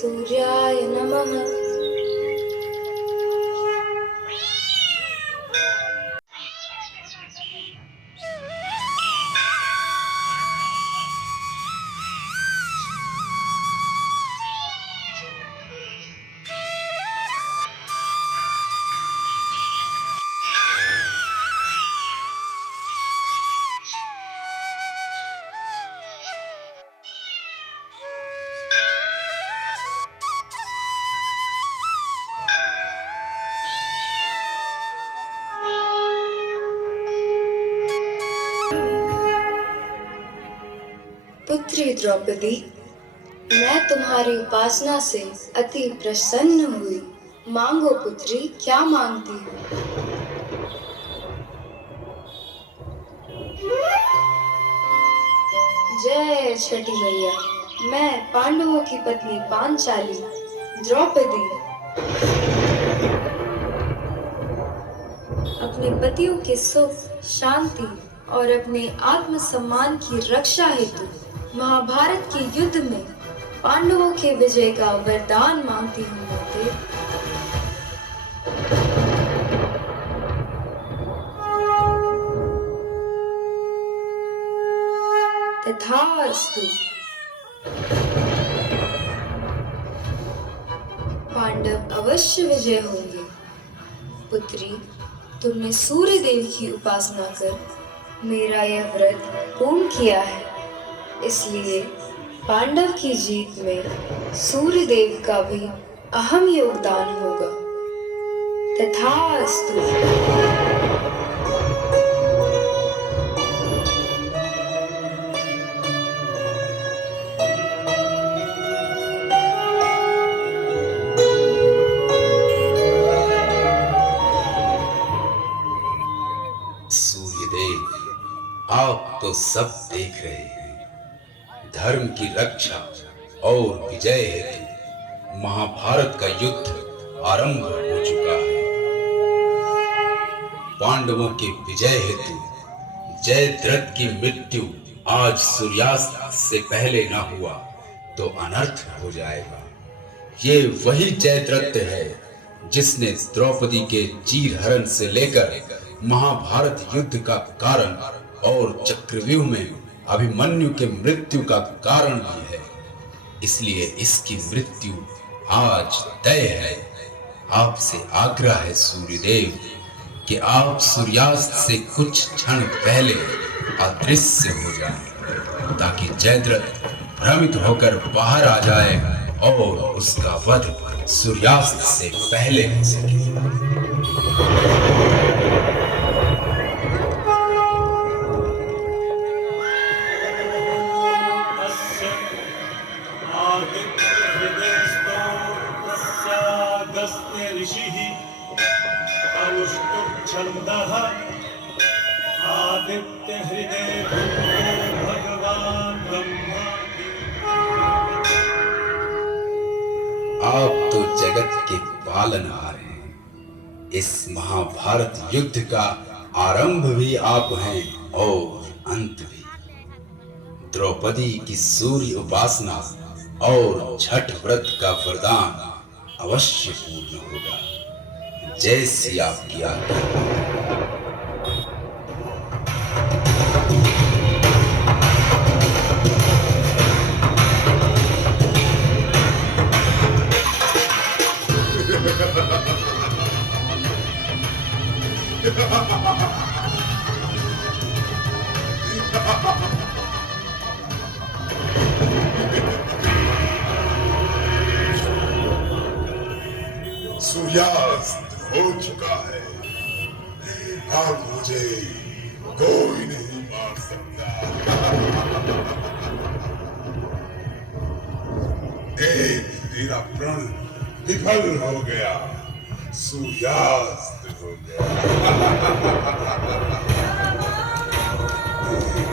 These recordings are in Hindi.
सूर्याय नमः। पुत्री द्रौपदी, मैं तुम्हारी उपासना से अति प्रसन्न हुई। मांगो पुत्री, क्या मांगती हो? जय छठी मैया। मैं पांडवों की पत्नी पांचाली द्रौपदी अपने पतियों के सुख, शांति और अपने आत्मसम्मान की रक्षा हेतु महाभारत के युद्ध में पांडवों के विजय का वरदान मांगती हूँ माते। तथास्तु। पांडव अवश्य विजय होंगे। पुत्री, तुमने सूर्य देव की उपासना कर मेरा यह व्रत पूर्ण किया है, इसलिए पांडव की जीत में सूर्य देव का भी अहम योगदान होगा। तथास्तु। सूर्यदेव, आप तो सब देख रहे हैं। धर्म की रक्षा और विजय हेतु महाभारत का युद्ध आरंभ हो चुका है। पांडवों के विजय हेतु जयद्रथ की मृत्यु आज सूर्यास्त से पहले न हुआ तो अनर्थ हो जाएगा। ये वही जयद्रथ है जिसने द्रौपदी के चीरहरण से लेकर महाभारत युद्ध का कारण और चक्रव्यूह में अभिमन्यु के मृत्यु का कारण भी है। इसलिए इसकी मृत्यु आज तय है। आपसे आग्रह है सूर्यदेव कि आप सूर्यास्त से कुछ क्षण पहले अदृश्य हो जाएं, ताकि जयद्रथ भ्रमित होकर बाहर आ जाए और उसका वध सूर्यास्त से पहले हो सके। आदित्य हृदय भगवान ब्रह्मा। आप तो जगत के पालनहार हैं। इस महाभारत युद्ध का आरंभ भी आप हैं और अंत भी। द्रौपदी की सूर्य उपासना और छठ व्रत का वरदान अवश्य पूर्ण होगा, जैसी आपकी आज्ञा। सूर्यास्त हो चुका है। अब मुझे कोई नहीं मार सकता। देख, तेरा प्रण विफल हो गया। सूर्यास्त हो गया।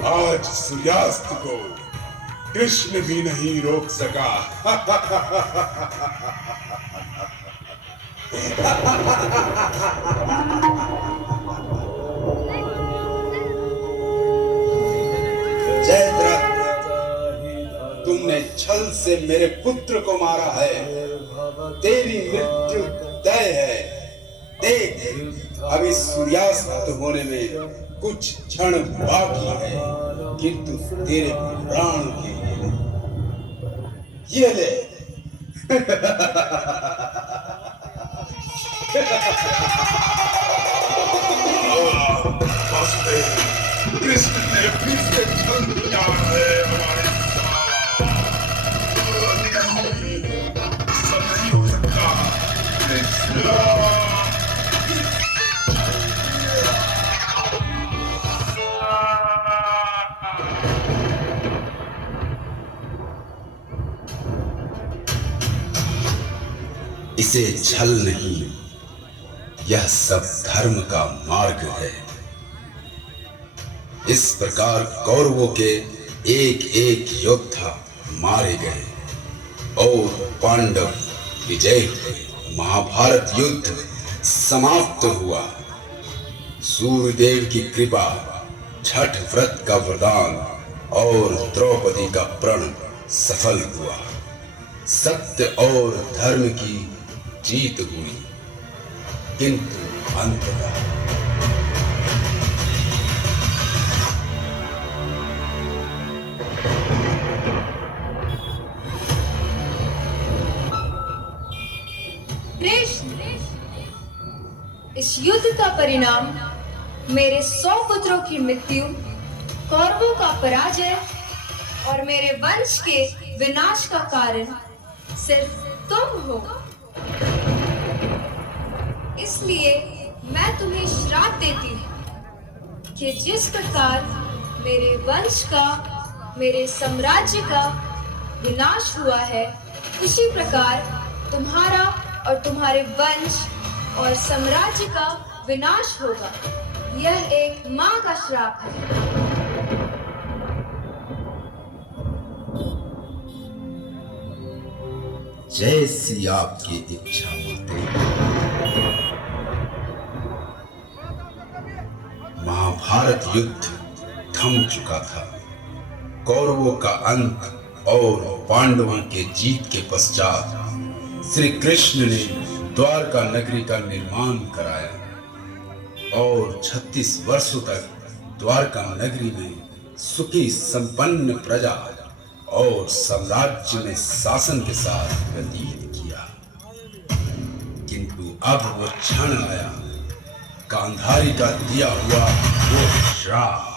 आज सूर्यास्त को कृष्ण भी नहीं रोक सका। जयद्रथ, तुमने छल से मेरे पुत्र को मारा है। तेरी मृत्यु तय है। देख, अभी सूर्यास्त होने में कुछ क्षण बाकी है, किंतु तेरे प्राण के लिए ये ले। वासुदेव, कृष्ण ने फिर से छल किया है हमारे साथ। नहीं, सब नहीं हो सकता। कृष्ण, इसे छल नहीं, यह सब धर्म का मार्ग है। इस प्रकार कौरवों के एक एक योद्धा मारे गए और पांडव विजय हुए। महाभारत युद्ध समाप्त हुआ। सूर्यदेव की कृपा, छठ व्रत का वरदान और द्रौपदी का प्रण सफल हुआ। सत्य और धर्म की जीत हुई, किंतु अंततः कृष्ण, इस युद्ध का परिणाम मेरे 100 पुत्रों की मृत्यु, कौरवों का पराजय और मेरे वंश के विनाश का कारण सिर्फ तुम हो। इसलिए मैं तुम्हें श्राप देती हूँ कि जिस प्रकार मेरे वंश का, मेरे साम्राज्य का विनाश हुआ है, उसी प्रकार तुम्हारा और तुम्हारे वंश और साम्राज्य का विनाश होगा। यह एक माँ का श्राप है। जैसी आपकी इच्छा माते। महाभारत युद्ध थम चुका था। कौरवों का अंत और पांडवों के जीत के पश्चात श्री कृष्ण ने द्वारका नगरी का निर्माण कराया और 36 वर्षों तक द्वारका नगरी में सुखी संपन्न प्रजा और साम्राज्य में शासन के साथ व्यतीत किया। किंतु अब वो क्षण आया, गांधारी का दिया हुआ वो श्राप।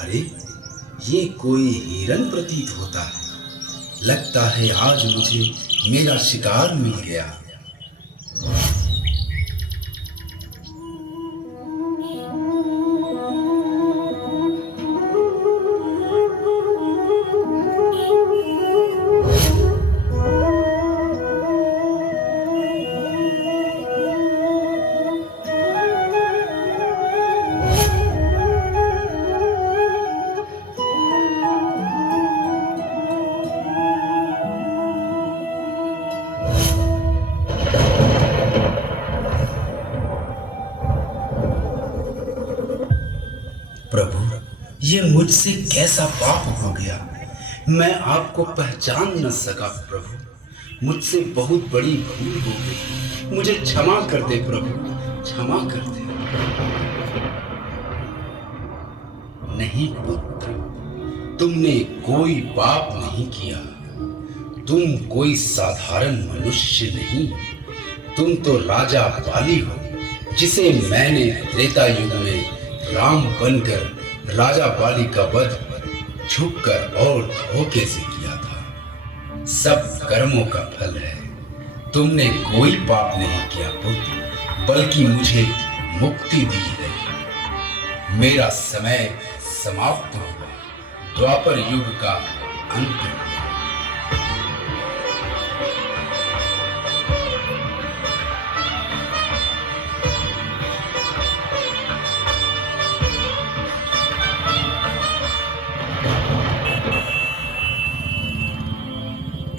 अरे, ये कोई हिरन प्रतीत होता है। लगता है आज मुझे मेरा शिकार मिल गया। प्रभु, ये मुझसे कैसा पाप हो गया। मैं आपको पहचान न सका प्रभु। मुझसे बहुत बड़ी भूल हो गई। मुझे क्षमा कर दे प्रभु, क्षमा कर दे। नहीं पुत्र, तुमने कोई पाप नहीं किया। तुम कोई साधारण मनुष्य नहीं। तुम तो राजा बाली हो, जिसे मैंने त्रेता युग में राम बनकर राजा बाली का वध झुककर और धोखे से किया था। सब कर्मों का फल है। तुमने कोई पाप नहीं किया पुत्र, बल्कि मुझे मुक्ति दी है। मेरा समय समाप्त हुआ, द्वापर युग का अंत हुआ।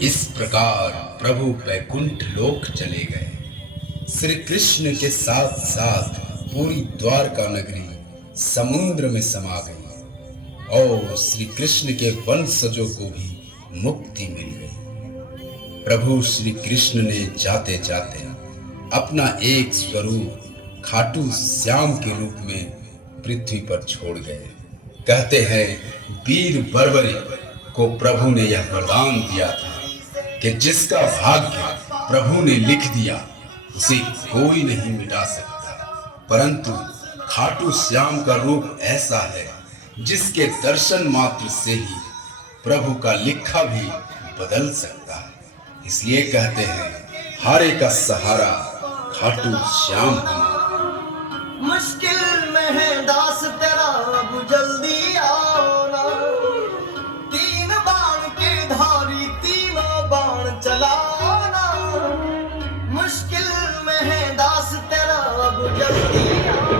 इस प्रकार प्रभु बैकुंठ लोक चले गए। श्री कृष्ण के साथ साथ पूरी द्वारका नगरी समुद्र में समा गई और श्री कृष्ण के वंशजों को भी मुक्ति मिल गई। प्रभु श्री कृष्ण ने जाते जाते अपना एक स्वरूप खाटू श्याम के रूप में पृथ्वी पर छोड़ गए। कहते हैं वीर बर्बरी को प्रभु ने यह वरदान दिया था कि जिसका भाग्य प्रभु ने लिख दिया उसे कोई नहीं मिटा सकता, परंतु खाटू श्याम का रूप ऐसा है जिसके दर्शन मात्र से ही प्रभु का लिखा भी बदल सकता है। इसलिए कहते हैं हारे का सहारा खाटू श्याम हमारा। मुश्किल में है दास तेरा, अब जल्दी आओ ना। तीन बाण के धारी तीनों बाण चलाओ ना। मुश्किल में है दास तेरा, अब जल्दी आओ।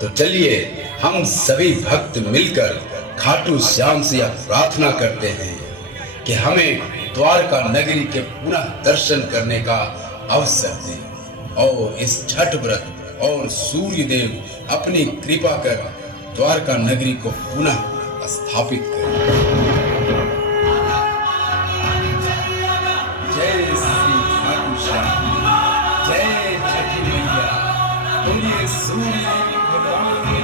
तो चलिए हम सभी भक्त मिलकर खाटू श्याम से यह प्रार्थना करते हैं कि हमें द्वारका नगरी के पुनः दर्शन करने का अवसर दें और इस छठ व्रत और सूर्य देव अपनी कृपा कर द्वारका नगरी को पुनः स्थापित करें। जय श्री खाटू श्याम, जय छठी मैया, बोलिए सूर्य भगवान